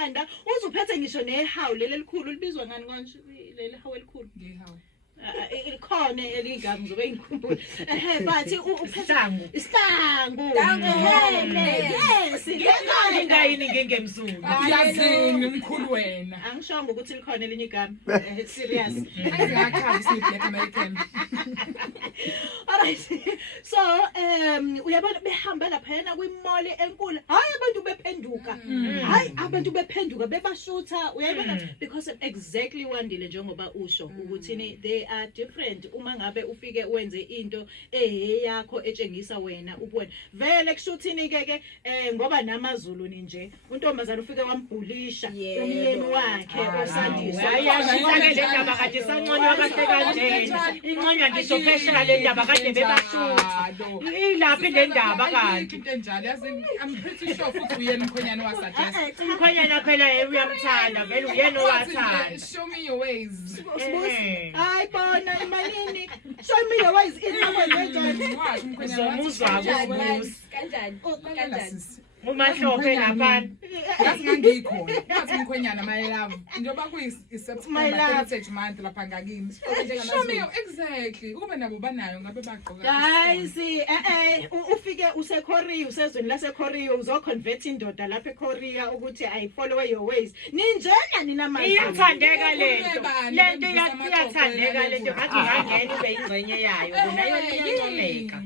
ekhanda uzuphethe ngisho nehawu leli likhulu libizwa ngani konje leli hawu elikhulu ngehawu ikhona elingazi ngizobe ngikhumbula bathi Isihlangu. isihlangu yes ingayini ngengemzulu yazini umkhulu wena angishongo ukuthi likhona elinye igama serious ayingachazi isini black American alright so uyabona behamba lapha yena kwimall enkulu hayi abantu bephenduka hayi abantu bephenduka bebashutha uyabona because exactly wandile njengoba usho ukuthi they are different uma ngabe ufike wenze into eyakho etshengisa wena ubone vele kushuthini ke ngoba namaZulu nje untombazana ufike wambhulisha umyeni wakhe osandiswa ayashisa ke le ndaba kade sanconywa kahle kanjena inconywa ngisho pheshela le ndaba kade bebashutha ilaphi le ndaba kanti into enjalo yazini I'm pretty sure futhi uyena umkhonyana wasuggest umkhonyana phela uyamthanda vele uyena owathanda show me your ways hayi bona imanini show me your ways inakwenzenjani wathi umkhonyana uzomuzwa kuzibuza kanjani umahlope lapha ngasingangikhona wathi umkhonyana my love njengoba kuyi-September Heritage Month lapha ngakini show me exactly kube nabo banayo ngabe bagqoka guys ufike useKorea usezweni laseKorea uzoconvert indoda lapha eKorea ukuthi I follow your ways ninjena nina manje iyathandeka lento iyathandeka lento ngathi ngangena ube ingcenye yayo bona iyancomeka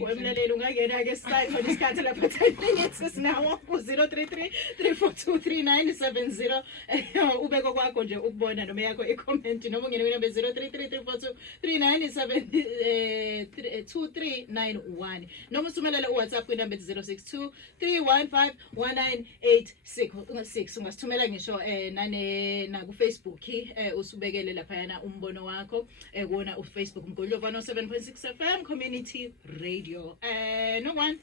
wemlaleli ungangena ke sky khona isikhathi lapha 10 minutes sinawo ku 033 ubeko kwakho nje ukubona noma yakho i-comment noma ungene kwinamba 033 noma usumelele uWhatsApp kwinamba 0623151986 ungasithumela ngisho na ku Facebook usubekele lapha yana umbono wakho kuona uFacebook Mgolova 7.6 FM Community Radio no one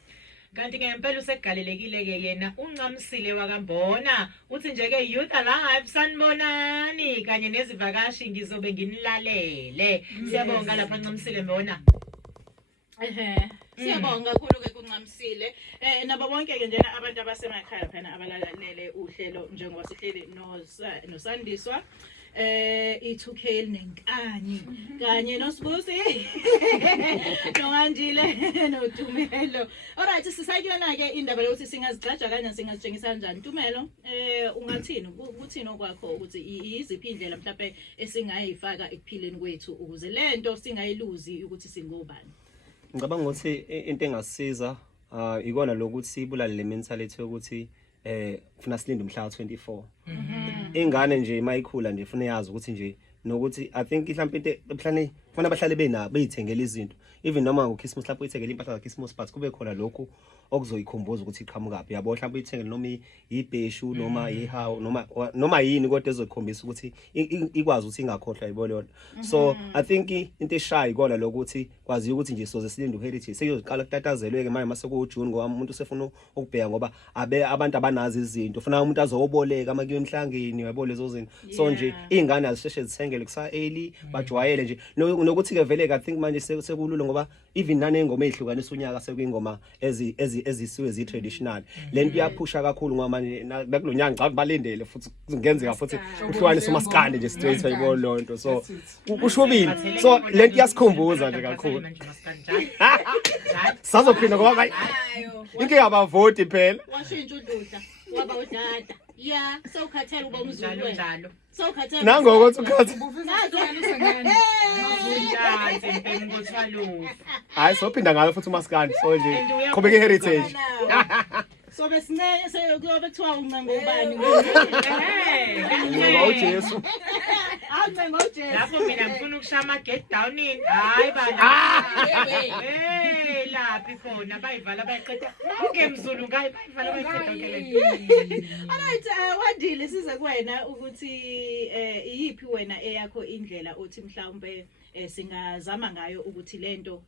kanti ngempela usegalelekile ke yena uncamsile wakambona uthi nje ke youth alive sanibonani kanye nezivakashi ngizobe nginilalele siyabonga lapha ncamsile mbona siyabonga kakhulu ke kuncamsile nabo bonke ke njena abantu abasemakhaya phana abalalele uhlelo njengoba sihleli noSandiswa i2K nenkani kanye noSibusi noMandile noTumelo alright sisayona ke indaba yokuthi singazigcaja kanye singazitshengisa kanjani Tumelo ungathini ukuthini okwakho ukuthi iziphi indlela mhlawumbe esingayifaka ekuphileni kwethu ukuze lento singayiluzi ukuthi singobani ngicabanga ukuthi into engasisiza ikona lokuthi sibulale le mentality yokuthi kufuna silinde umhla ka24 ingane nje mayikhula nje ufuna yazi ukuthi nje nokuthi I think mhlawumbe into eplane kufuna abahlale beyithengela izinto even noma ngoChristmas lapho uyithengela impahla zaChristmas but kube khona lokho okuzoyikhumbuza ukuthi iqhamukapi yabo mhlawumbe uyithengele noma ibheshu noma ihawu noma yini kodwa ezokhombisa ukuthi ikwazi ukuthi ingakhohlwa yibona yona so I think into eshayi kona lokuthi kwazi ukuthi nje soze silinde uHeritage seyoziqala kutatazelwe ke manje mase kuJune ngoba umuntu usefuna ukubheka ngoba abantu abanazi izinto ufuna umuntu azoboleka makuye emhlangeni yabo lezo zinto so nje izingane azisheshe zithengele kusa early bajwayele nje nokuthi ke vele I think manje sekulula ngoba even nanengoma ezihlukanisa unyaka sekuyingoma ezisiwe zi-traditional lento iyaphusha kakhulu ngoba manje nakulonyanga ngicabanga balindele futhi kungenzeka futhi uhlukanisa umaskandi nje straight ayibona lonto so kushobile so lento iyasikhumbuza nje kakhulu sizophinda ngoba inke yabavoti phela washintsha ududla waba udada sewukhathela uba umZulu njalo sewukhathela nangokuthi ukhathi hayi sophinda ngalo futhi umaskandi so nje qhubeka iHeritage so besinene sekuyobe kuthiwa uncengo ubani uJesu uncengo uJesu lapho mina ngifuna ukushaya ama get down in hayi bana laphi khona bayivala bayiqeda ngemzulu ngayi bayivala bayiqeda alright Wandile size kuwena ukuthi iyiphi wena eyakho indlela othi mhlawumbe singazama ngayo ukuthi lento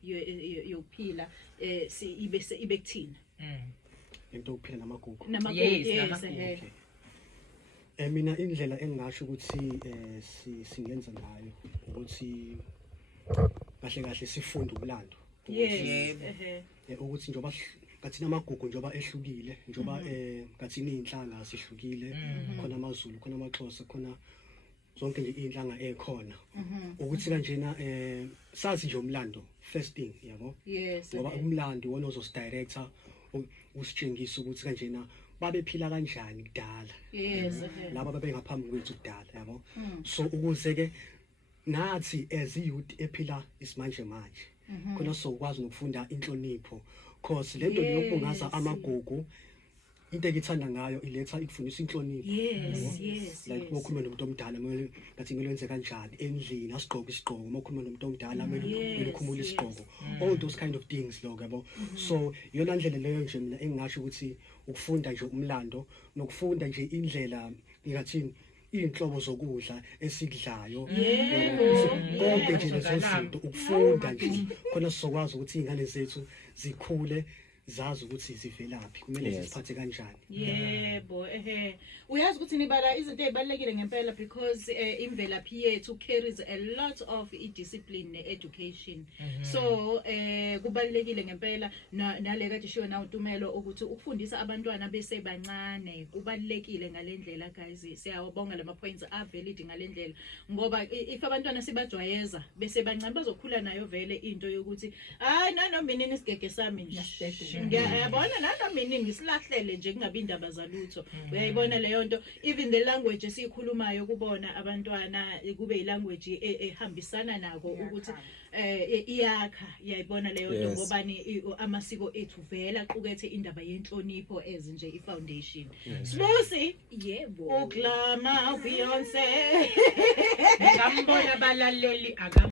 yokuphila ibe kuthina into yokuphila namagugu namagugu mina indlela engingasho ukuthi singenza ngayo ukuthi kahle kahle sifunde umlando yes ukuthi njengoba ngathina amagugu njoba ehlukile njoba ngathina inhlanga sihlukile khona amaZulu khona amaXhosa khona zonke nje inhlanga ekhona ukuthi kanjena sazi nje umlando first thing yabo Yes. ngoba umlando wona ozosidirector usitshengisa ukuthi kanjena babephila kanjani kudala Yes. laba babengaphambi kwethu kudala yabo so ukuze ke nathi as youth ephila isimanje manje khona sokwazi nokufunda inhlonipho cause lento yokubungaza amagugu into engithanda ngayo iletha ikufundisa inhlonipho Yes, yes, like yes. ukukhuluma nomuntu omdala ngathi ngilenze kanjani endlini asigqoke isigqoko ukukhuluma nomuntu omdala Yes, ukukhumula yes. isigqoko all those kind of things lo yabo so yona ndlela leyo nje mina engingasho ukuthi ukufunda nje umlando nokufunda nje indlela ngathi inhlobo zokudla esikudlayo konke nje lezo zinto ukufunda nje khona sizokwazi ukuthi izingane zethu zikhule zazi ukuthi zivelaphi kumele ziphathe kanjani. Yebo uyazi ukuthi nibala izinto ezibalekile ngempela because imvelaphi yethu carries a lot of discipline ne-education so kubalekile ngempela nale kade shiwo na uTumelo ukuthi ukufundisa abantwana bese bancane kubalekile ngalendlela guys siyawabonga lama points avalid ngalendlela ngoba if abantwana sibajwayeza bese bancane bazokhula nayo vele into yokuthi hayi nanomini isigege sami nje ngiyabona nanomini ngisilahlele nje kungabi indaba zalutho uyayibona leyo nto even the language esikhulumayo kubona abantwana kube ilanguage ehambisana nako ukuthi iyakha yayibona leyo nto ngobani amasiko ethu vela aqukethe indaba yenhlonipho ezinje ifoundation Smusi Yebo. uklama Beyonce ngambona abalaleli